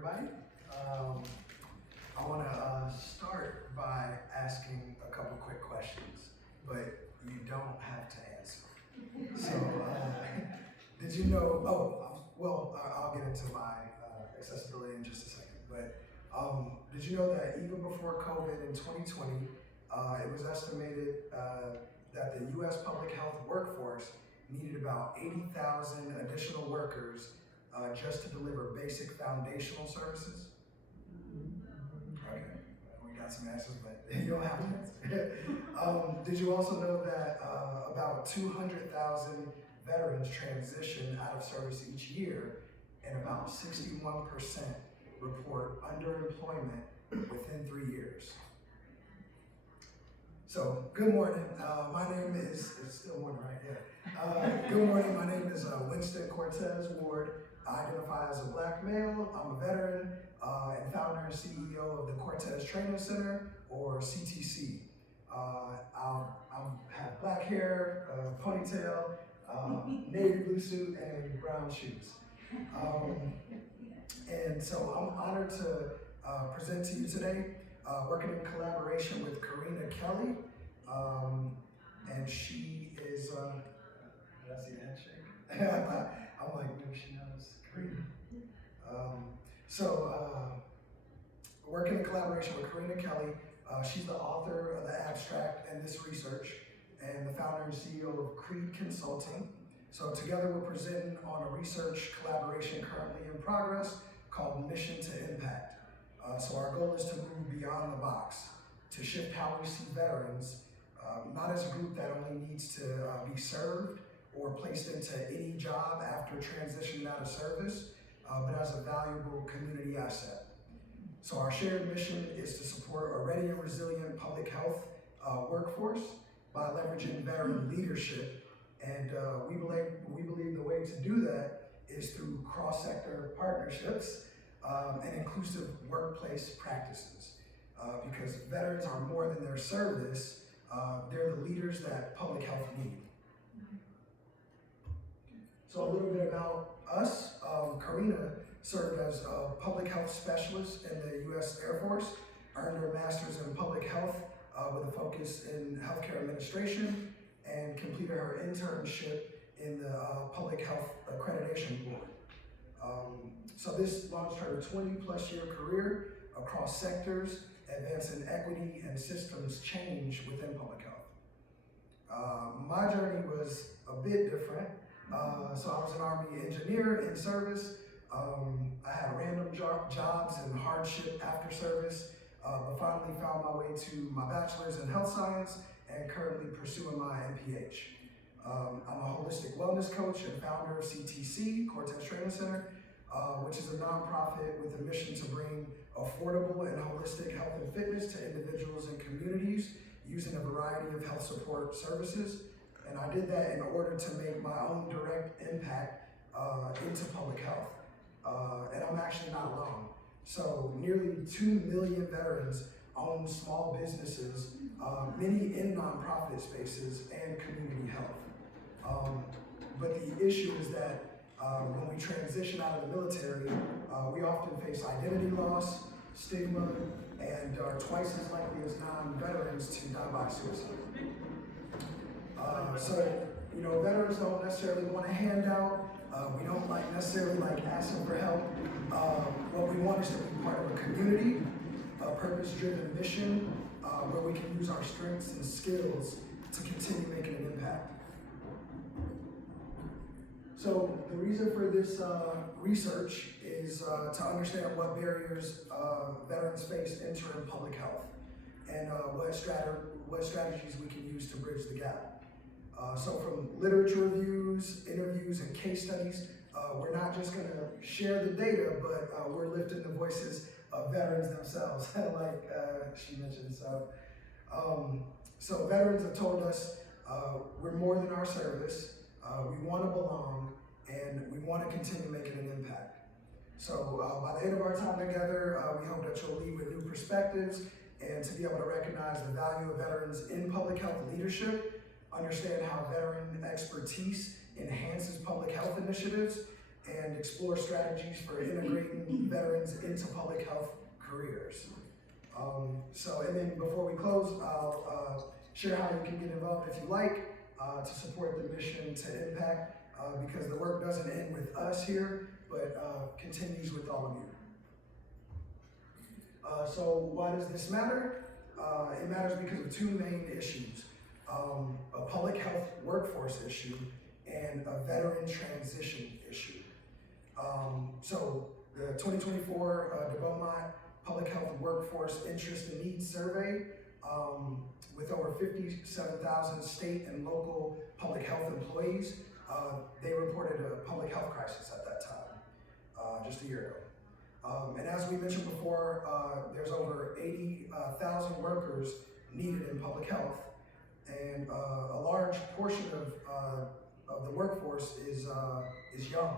everybody. I want to start by asking a couple quick questions, but you don't have to answer. So, did you know, I'll get into my accessibility in just a second, but did you know that even before COVID in 2020, it was estimated that the U.S. public health workforce needed about 80,000 additional workers just to deliver basic foundational services? Okay, we got some answers, but you don't have to answer. Did you also know that about 200,000 veterans transition out of service each year, and about 61% report underemployment within 3 years? So, good morning. My name is, it's still morning, right? Yeah. Good morning. My name is Winston Cortez Ward. I identify as a Black male. I'm a veteran and founder and CEO of the Cortez Training Center, or CTC. I have black hair, ponytail, navy blue suit, and brown shoes. And so I'm honored to present to you today, working in collaboration with Corinna Kelley, and she is, did I see the handshake? I'm like, maybe she knows Corinna. Working in collaboration with Corinna Kelley, she's the author of the abstract and this research, and the founder and CEO of C.R.E.I.D Consulting. So together we're presenting on a research collaboration currently in progress called Mission to Impact. So our goal is to move beyond the box, to shift how we see veterans, not as a group that only needs to be served or placed into any job after transitioning out of service, but as a valuable community asset. So our shared mission is to support a ready and resilient public health workforce by leveraging veteran leadership. And we believe the way to do that is through cross-sector partnerships and inclusive workplace practices. Because veterans are more than their service, they're the leaders that public health need. So a little bit about us. Corinna served as a public health specialist in the U.S. Air Force, earned her master's in public health with a focus in healthcare administration, and completed her internship in the Public Health Accreditation Board. So this launched her 20-plus year career across sectors, advancing equity and systems change within public health. My journey was a bit different. So I was an Army engineer in service. I had random jobs and hardship after service, but finally found my way to my bachelor's in health science and currently pursuing my MPH. I'm a holistic wellness coach and founder of CTC, Cortez Training Center, which is a nonprofit with a mission to bring affordable and holistic health and fitness to individuals and communities using a variety of health support services. And I did that in order to make my own direct impact into public health. And I'm actually not alone. So nearly 2 million veterans own small businesses, many in nonprofit spaces and community health. But the issue is that when we transition out of the military, we often face identity loss, stigma, and are twice as likely as non-veterans to die by suicide. So, veterans don't necessarily want a handout. We don't necessarily like asking for help. What we want is to be part of a community, a purpose-driven mission, where we can use our strengths and skills to continue making an impact. So the reason for this research is to understand what barriers veterans face entering public health, and what strategies we can use to bridge the gap. So from literature reviews, interviews, and case studies, we're not just going to share the data, but we're lifting the voices of veterans themselves, like she mentioned. So veterans have told us we're more than our service, we want to belong, and we want to continue making an impact. So by the end of our time together, we hope that you'll leave with new perspectives and to be able to recognize the value of veterans in public health leadership, understand how veteran expertise enhances public health initiatives, and explore strategies for integrating veterans into public health careers. And then before we close, I'll share how you can get involved if you like to support the mission to impact, because the work doesn't end with us here, but continues with all of you. So why does this matter? It matters because of two main issues: a public health workforce issue and a veteran transition issue. So the 2024 DeBeaumont Public Health Workforce Interest and Needs Survey, with over 57,000 state and local public health employees, they reported a public health crisis at that time, just a year ago. And as we mentioned before, there's over 80,000 workers needed in public health, and a large portion of the workforce is young.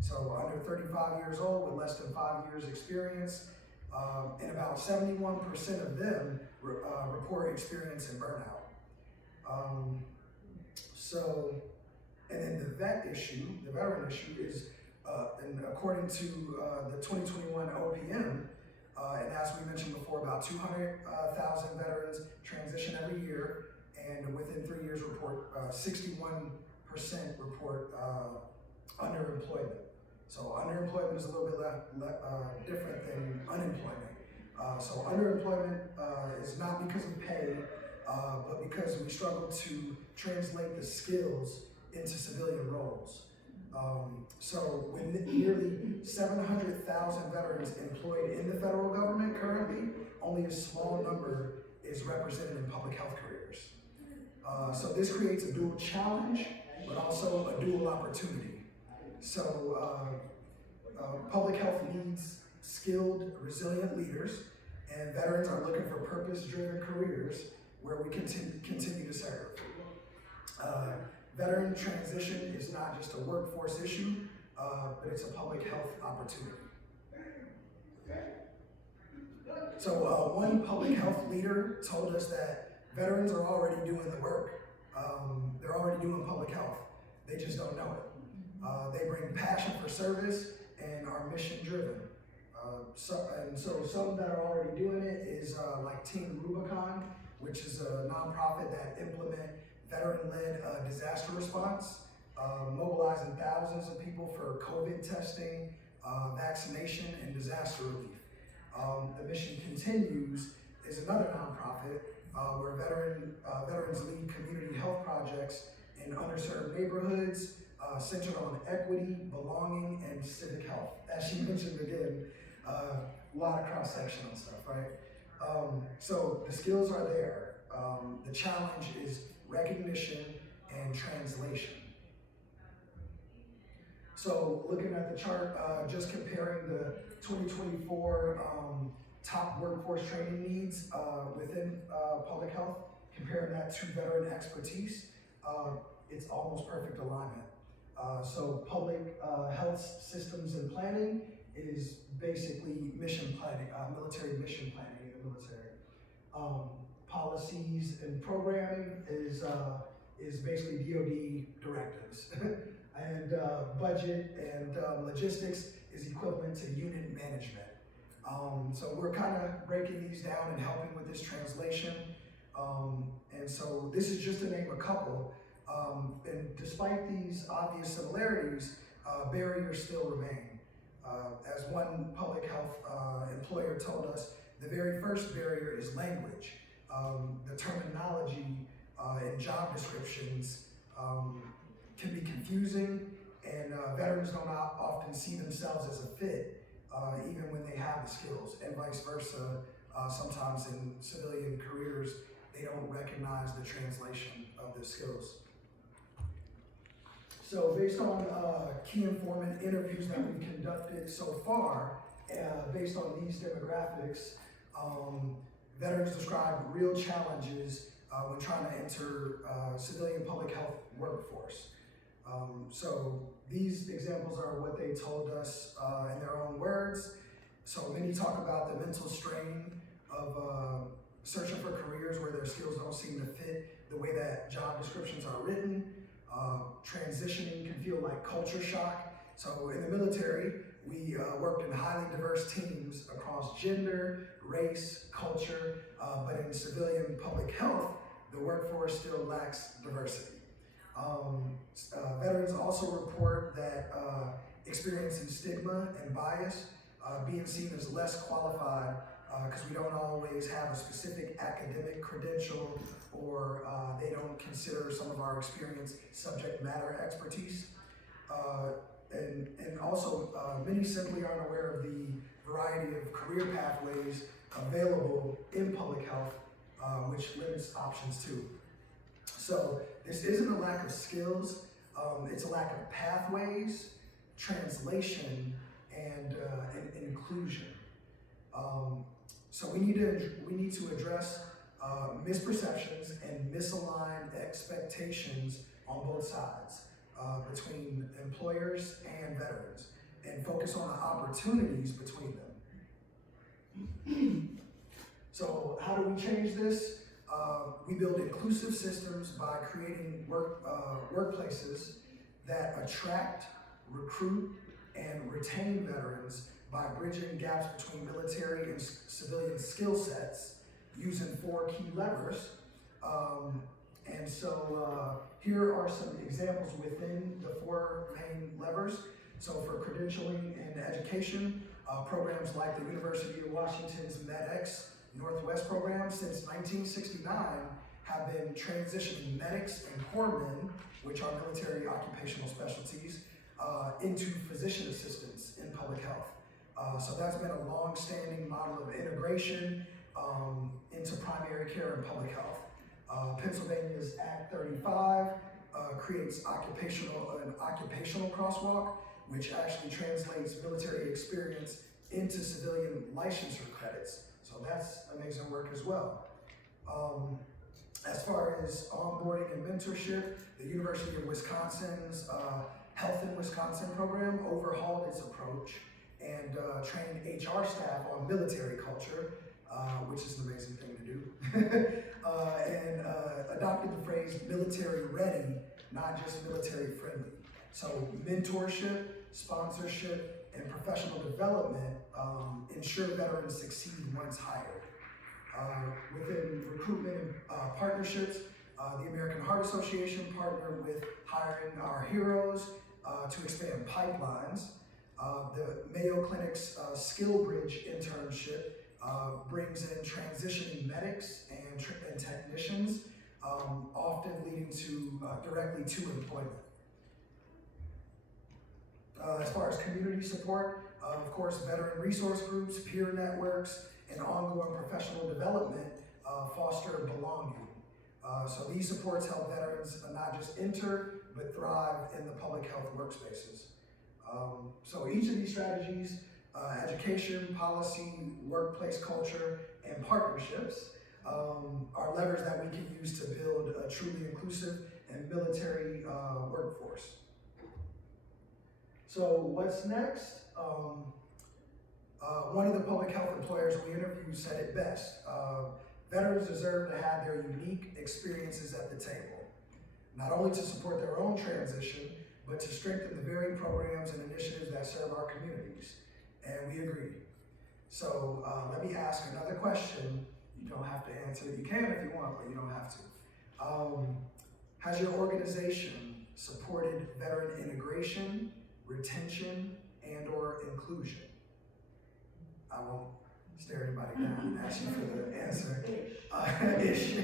So under 35 years old with less than 5 years experience, and about 71% of them report experiencing burnout. And then the veteran issue is, and according to the 2021 OPM, and as we mentioned before, about 200,000 veterans transition every year, and within 3 years report 61% report underemployment. So underemployment is a little bit different than unemployment. So underemployment is not because of pay, but because we struggle to translate the skills into civilian roles. So with nearly 700,000 veterans employed in the federal government currently, only a small number is represented in public health careers. So this creates a dual challenge, but also a dual opportunity. So public health needs skilled, resilient leaders, and veterans are looking for purpose-driven careers where we continue to serve. Veteran transition is not just a workforce issue, but it's a public health opportunity. So one public health leader told us that veterans are already doing the work. They're already doing public health. They just don't know it. They bring passion for service and are mission driven. So some that are already doing it is like Team Rubicon, which is a nonprofit that implement veteran-led disaster response, mobilizing thousands of people for COVID testing, vaccination, and disaster relief. The Mission Continues is another nonprofit where veterans lead community health projects in underserved neighborhoods, centered on equity, belonging, and civic health. As she mentioned again, a lot of cross-sectional stuff, right? So the skills are there. The challenge is recognition and translation. So looking at the chart, just comparing the 2024 top workforce training needs within public health, comparing that to veteran expertise, it's almost perfect alignment. So public health systems and planning is basically mission planning, military mission planning in the military. Policies and programming is basically DoD directives. And budget and logistics is equivalent to unit management. So we're kind of breaking these down and helping with this translation. And so this is just to name a couple. And despite these obvious similarities, barriers still remain. As one public health employer told us, the very first barrier is language. The terminology and job descriptions can be confusing, and veterans don't often see themselves as a fit, even when they have the skills, and vice versa. Sometimes in civilian careers, they don't recognize the translation of the skills. So based on key informant interviews that we've conducted so far, based on these demographics, veterans describe real challenges when trying to enter civilian public health workforce. So these examples are what they told us in their own words. So many talk about the mental strain of searching for careers where their skills don't seem to fit the way that job descriptions are written. Transitioning can feel like culture shock So in the military, we worked in highly diverse teams across gender, race, culture, but in civilian public health, the workforce still lacks diversity. Veterans also report that experiencing stigma and bias, being seen as less qualified because we don't always have a specific academic credential, or they don't consider some of our experience subject matter expertise. And also, many simply aren't aware of the variety of career pathways available in public health, which limits options too. So this isn't a lack of skills, it's a lack of pathways, translation, and inclusion. So we need to address misperceptions and misaligned expectations on both sides, between employers and veterans, and focus on the opportunities between them. So how do we change this? We build inclusive systems by creating workplaces that attract, recruit, and retain veterans by bridging gaps between military and civilian skill sets using 4 key levers. And so here are some examples within the 4 main levers. So for credentialing and education, programs like the University of Washington's MedX Northwest program since 1969 have been transitioning medics and corpsmen, which are military occupational specialties, into physician assistants in public health. So that's been a long-standing model of integration into primary care and public health. Pennsylvania's Act 35 creates an occupational crosswalk, which actually translates military experience into civilian licensure credits. So that's amazing work as well. As far as onboarding and mentorship, the University of Wisconsin's Health in Wisconsin program overhauled its approach and trained HR staff on military culture, which is an amazing thing to do, and adopted the phrase military ready, not just military friendly. So mentorship, sponsorship, and professional development ensure veterans succeed once hired. Within recruitment and partnerships, the American Heart Association partnered with Hiring Our Heroes to expand pipelines. The Mayo Clinic's Skill Bridge internship brings in transitioning medics and technicians, often leading to directly to employment. As far as community support, of course, veteran resource groups, peer networks, and ongoing professional development foster belonging. So these supports help veterans not just enter, but thrive in the public health workspaces. So each of these strategies, education, policy, workplace culture, and partnerships, are levers that we can use to build a truly inclusive and military workforce. So what's next? One of the public health employers we interviewed said it best. Veterans deserve to have their unique experiences at the table, not only to support their own transition, but to strengthen the very programs and initiatives that serve our communities. And we agree. So let me ask another question. You don't have to answer it. You can if you want, but you don't have to. Has your organization supported veteran integration, retention, and/or inclusion? I won't stare anybody down and ask you for the answer. Ish.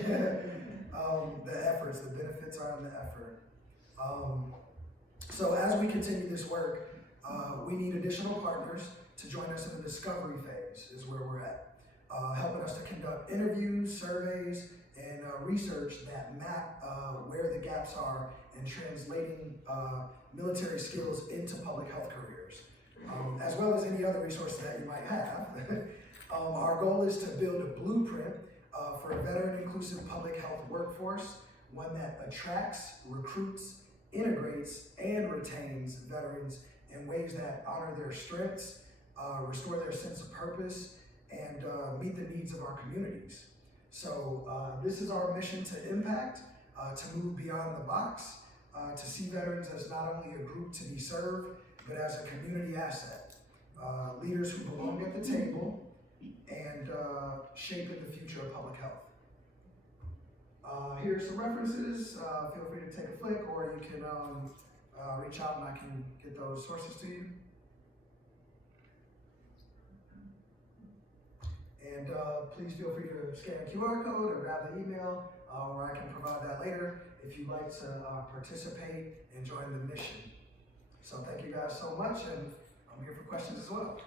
The efforts, the benefits are in the effort. So as we continue this work, we need additional partners to join us in the discovery phase, is where we're at. Helping us to conduct interviews, surveys, and research that map where the gaps are in translating military skills into public health careers, as well as any other resources that you might have. Our goal is to build a blueprint for a veteran-inclusive public health workforce, one that attracts, recruits, integrates, and retains veterans in ways that honor their strengths, restore their sense of purpose, and meet the needs of our communities. So this is our mission to impact, to move beyond the box, to see veterans as not only a group to be served, but as a community asset. Leaders who belong at the table and shaping the future of public health. Here's some references. Feel free to take a flick, or you can reach out and I can get those sources to you. And please feel free to scan a QR code or grab the email, or I can provide that later if you'd like to participate and join the mission. So thank you guys so much, and I'm here for questions as well.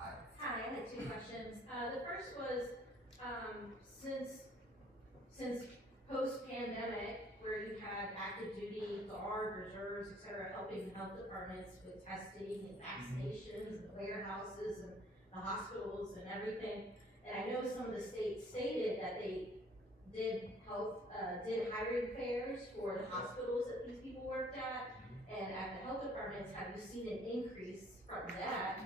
Hi, I had two questions. The first was, since post-pandemic, where you had active duty, guard, reserves, et cetera, helping health departments with testing and vaccinations, and the warehouses and the hospitals and everything. And I know some of the states stated that they did hiring fairs for the hospitals that these people worked at, and at the health departments. Have you seen an increase from that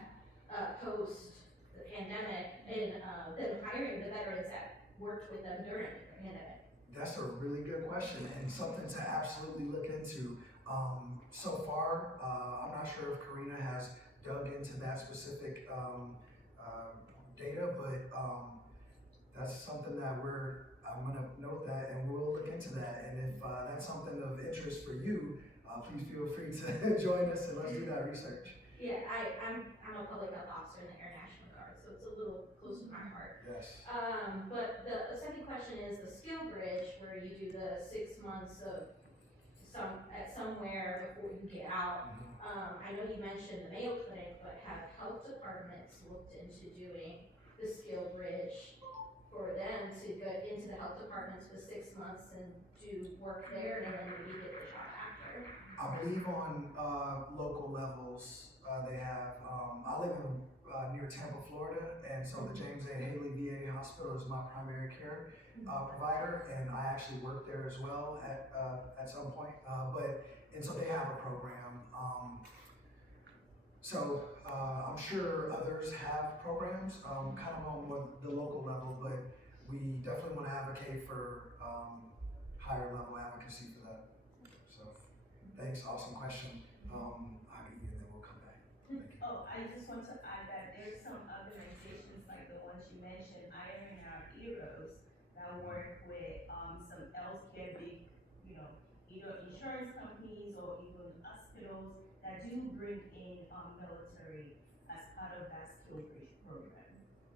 post the pandemic in them hiring the veterans that worked with them during the pandemic? That's a really good question and something to absolutely look into. So far, I'm not sure if Corinna has dug into that specific data, but that's something that I'm gonna note that and we'll look into that. And if that's something of interest for you, please feel free to join us and let's do that research. Yeah, I'm a public health officer in the Air National Guard, so it's a little close to my heart. Yes. But the second question is the skill bridge, where you do the 6 months of somewhere before you get out. I know you mentioned the Mayo Clinic, but have health departments looked into doing the skill bridge for them to go into the health departments for 6 months and do work there and then maybe get the job after? I believe on local levels they have. I live in near Tampa, Florida, and so the James A. Haley VA Hospital is my primary care provider, and I actually work there as well at some point. And so they have a program. So I'm sure others have programs, kind of on the local level, but we definitely want to advocate for higher level advocacy for that. So thanks, awesome question. I'll get you and then we'll come back. Thank you. Oh, I just want to add that there's some organizations like the ones you mentioned, Iron Our Heroes, that work with some healthcare big, either insurance companies or even hospitals that do bring in military as part of that skill bridge program.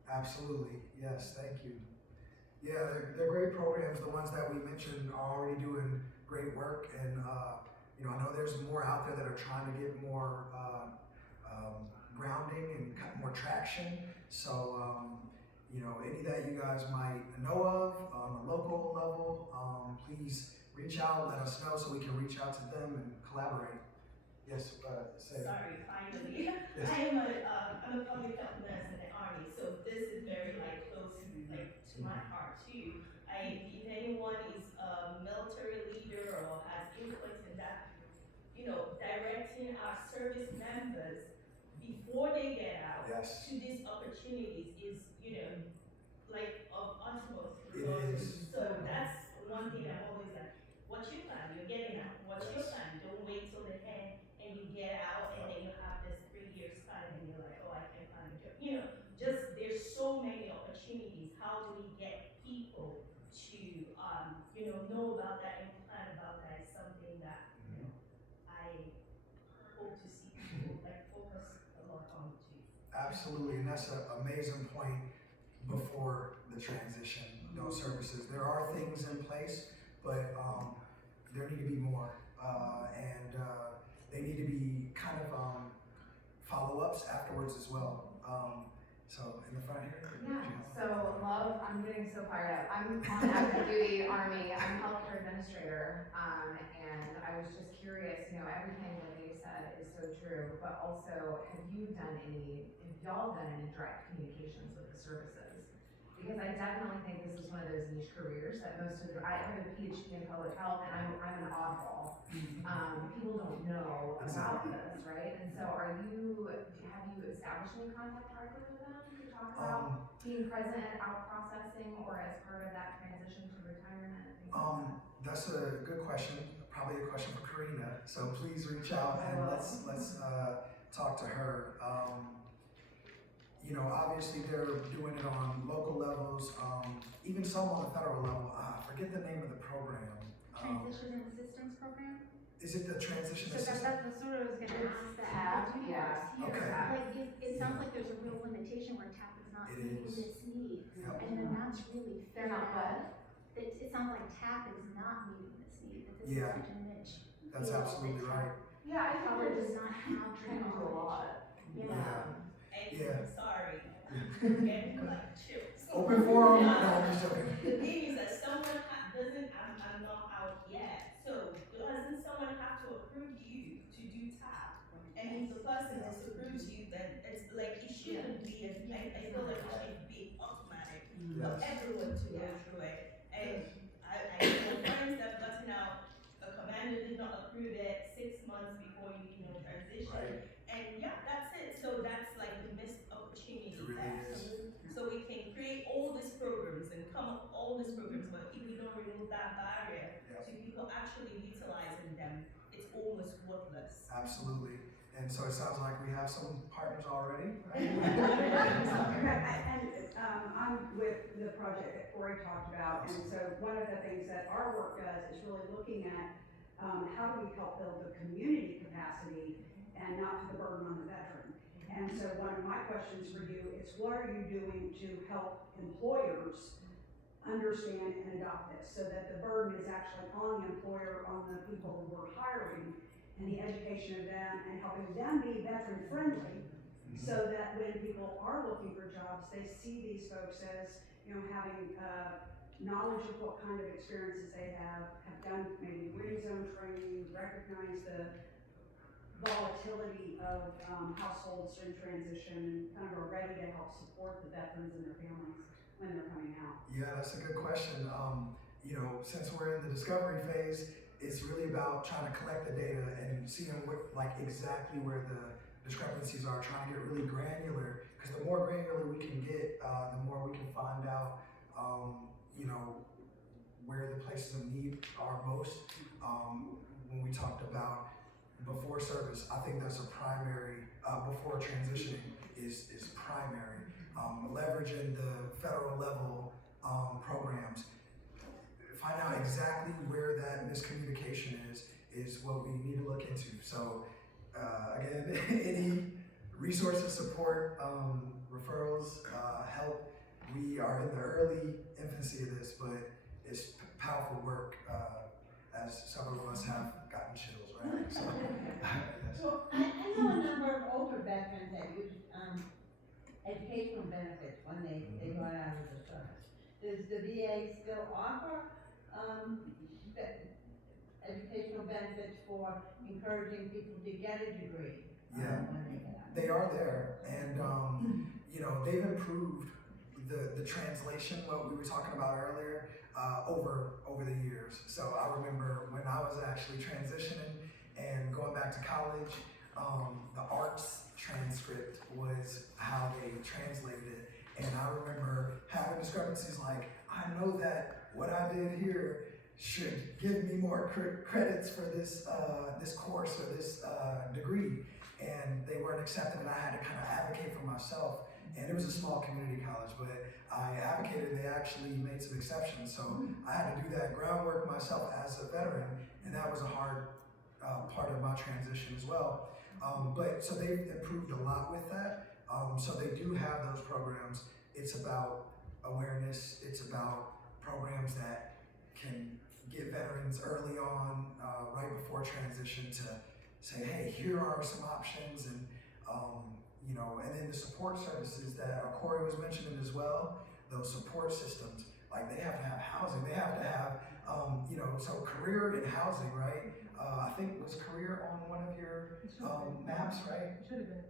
Absolutely, yes, thank you. Yeah, they're great programs. The ones that we mentioned are already doing great work, and I know there's more out there that are trying to get more grounding and more traction. So, any that you guys might know of on a local level, please reach out, let us know so we can reach out to them and collaborate. Yes, say. Sorry, finally. Yes. I'm a public health nurse in the Army, so this is very close to my heart too. If anyone is a military leader or has influence in that, directing our service members before they get out Yes. to these opportunities is, of utmost It importance. is. So that's one thing I'm always like, what's your plan? You're getting out. What's your plan? Don't wait till the end and you get out and then you have this 3 years time and you're like, oh, I can't find a job. There's so many opportunities. How do we get people to, know about that and plan about that is something that, I hope to see people focus a lot on too. Absolutely, and that's an amazing point before the transition, those services. There are things in place, but there need to be more, and they need to be kind of follow-ups afterwards as well. So in the front here. Yeah, so I'm getting so fired up. I'm on active duty Army, I'm a healthcare administrator, and I was just curious, everything that they said is so true, but also have y'all done any direct communications with the services? Because I definitely think this is one of those niche careers that I have a PhD in public health and I'm an oddball. People don't know about this, right? And so have you established any contact directly with them to talk about being present at out processing or as part of that transition to retirement? That's a good question. Probably a question for Corinna. So please reach out and let's talk to her. You know, obviously they're doing it on local levels, even some on the federal level. I forget the name of the program. Transition and assistance program? Is it the transition So assistance? that's what I was gonna ask that. TAP, yeah. Okay. Like, it sounds like there's a real limitation where TAP is not It meeting is. this need. Yep. And then that's really They're not what? It sounds like TAP is not meeting this need, that this is Yeah. such a niche. That's field absolutely that right. Yeah, I think Probably we're does just not have trying to do a lot. Yeah. And Yeah. sorry, I'm getting like chills. Open forum? No, I'm just joking. The thing is that someone doesn't, I'm not out yet, so doesn't someone have to approve you to do TAP? And if the person disapproves you, then it's like, it shouldn't be, I feel like it should be automatic for Yes. everyone to go through it. And I know friends that have gotten out, a commander did not approve it 6 months before you transition. Right. And yeah, that's it, so that's like the missed opportunity It really there. is. So we can create all these programs and come up with all these programs, but if we don't remove that barrier Yep. to people actually utilizing them, it's almost worthless. Absolutely. And so it sounds like we have some partners already, right? I'm with the project that Corey talked about, and so one of the things that our work does is really looking at how do we help build the community capacity and not put the burden on the veteran. And so one of my questions for you is, what are you doing to help employers understand and adopt this, so that the burden is actually on the employer, on the people who we're hiring, and the education of them, and helping them be veteran friendly, so that when people are looking for jobs, they see these folks as, having knowledge of what kind of experiences they have done maybe green zone training, recognize the volatility of households in transition, and kind of are ready to help support the veterans and their families when they're coming out. Yeah, that's a good question. Since we're in the discovery phase, it's really about trying to collect the data and seeing exactly where the discrepancies are, trying to get really granular, because the more granular we can get, the more we can find out, where the places of need are most. When we talked about before service, I think that's a primary, before transitioning is primary. Leveraging the federal level programs, find out exactly where that miscommunication is what we need to look into. So again, any resources, support, referrals, help. We are in the early infancy of this, but it's powerful work, as several of us have gotten chills, right? So, yes. Well, I know a number of older veterans that use, educational benefits when they go out of the service. Does the VA still offer, educational benefits for encouraging people to get a degree? Yeah. When they get out? They are there, and they've improved the translation, what we were talking about earlier, over the years. So I remember when I was actually transitioning and going back to college, the arts transcript was how they translated it, and I remember having discrepancies like, I know that what I did here should give me more credits for this this course or this degree, and they weren't accepting it. I had to kind of advocate for myself, and it was a small community college, but I advocated. They actually made some exceptions, so I had to do that groundwork myself as a veteran, and that was a hard part of my transition as well. But so they've improved a lot with that. So they do have those programs. It's about awareness. It's about programs that can get veterans early on, right before transition, to say, hey, here are some options, and and then the support services that Corey was mentioning as well. Those support systems, like they have to have housing. They have to have, so career in housing, right? I think was career on one of your maps, right? Should have been.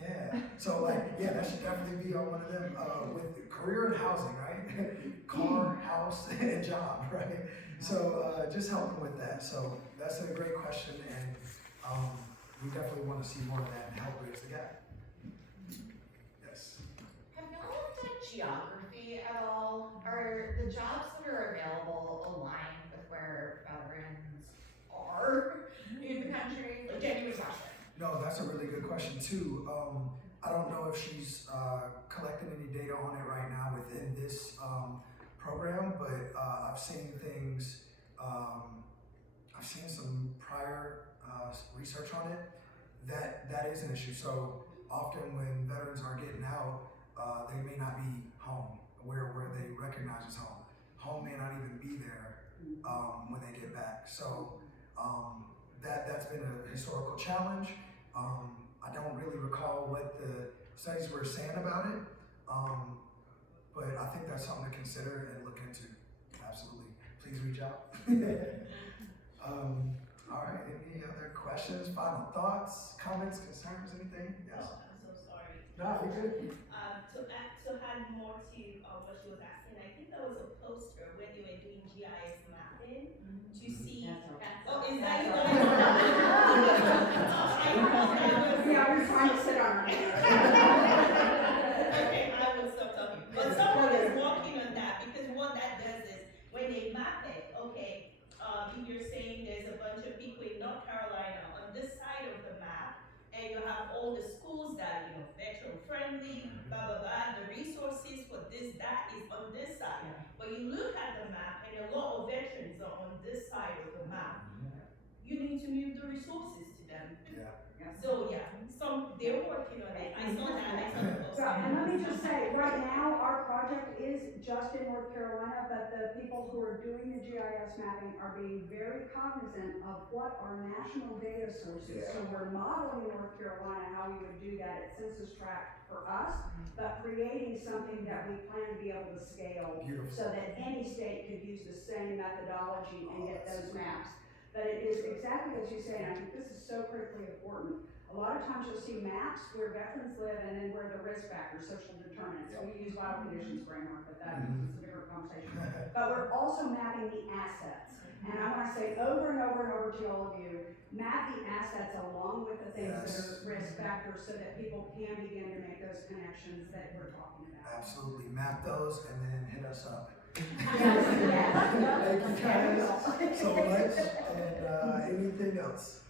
Yeah. So that should definitely be on one of them, with career and housing, right? Car, house, and job, right? So just helping with that. So that's a great question, and we definitely want to see more of that and help bridge the gap. Yes. Have y'all looked at geography at all? Are the jobs that are available aligned with where No, that's a really good question too. I don't know if she's collecting any data on it right now within this program, but I've seen things. I've seen some prior research on it. That is an issue. So often when veterans are getting out, they may not be home where they recognize as home. Home may not even be there when they get back. So that's been a historical challenge. I don't really recall what the studies were saying about it, but I think that's something to consider and look into. Absolutely. Please reach out. All right, any other questions, final thoughts, comments, concerns, anything? Yes? Oh, I'm so sorry. No, you're good. To add more to what she was asking, I think there was a poster where they were doing GIS mapping to see. Oh, is that you guys? Yeah, we're trying to sit on our hands. Okay, I will stop talking. But someone is working on that, because what that does is when they map it, okay, if you're saying there's a bunch of people in North Carolina on this side of the map, and you have all the schools that, veteran friendly, blah, blah, blah, the resources for this, that is on this side. Yeah. But you look at the map and a lot of veterans are on this side of the map. You need to move the resources to them. Yeah. So yeah, they're working on it. I saw the poster. Right, and let me just say, right now, our project is just in North Carolina, but the people who are doing the GIS mapping are being very cognizant of what our national data sources. So we're modeling North Carolina, how we would do that at census tract for us, but creating something that we plan to be able to scale. Beautiful. So that any state could use the same methodology and get those maps. But it is exactly as you say, and I think this is so critically important. A lot of times you'll see maps where veterans live and then where the risk factors, social determinants. We use vital conditions framework, but that's a different conversation. But we're also mapping the assets. And I want to say over and over and over to all of you, map the assets along with the things that are risk factors so that people can begin to make those connections that we're talking about. Absolutely. Map those and then hit us up. Yes. Thank you guys so much. And anything else?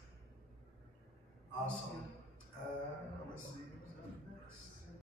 Awesome.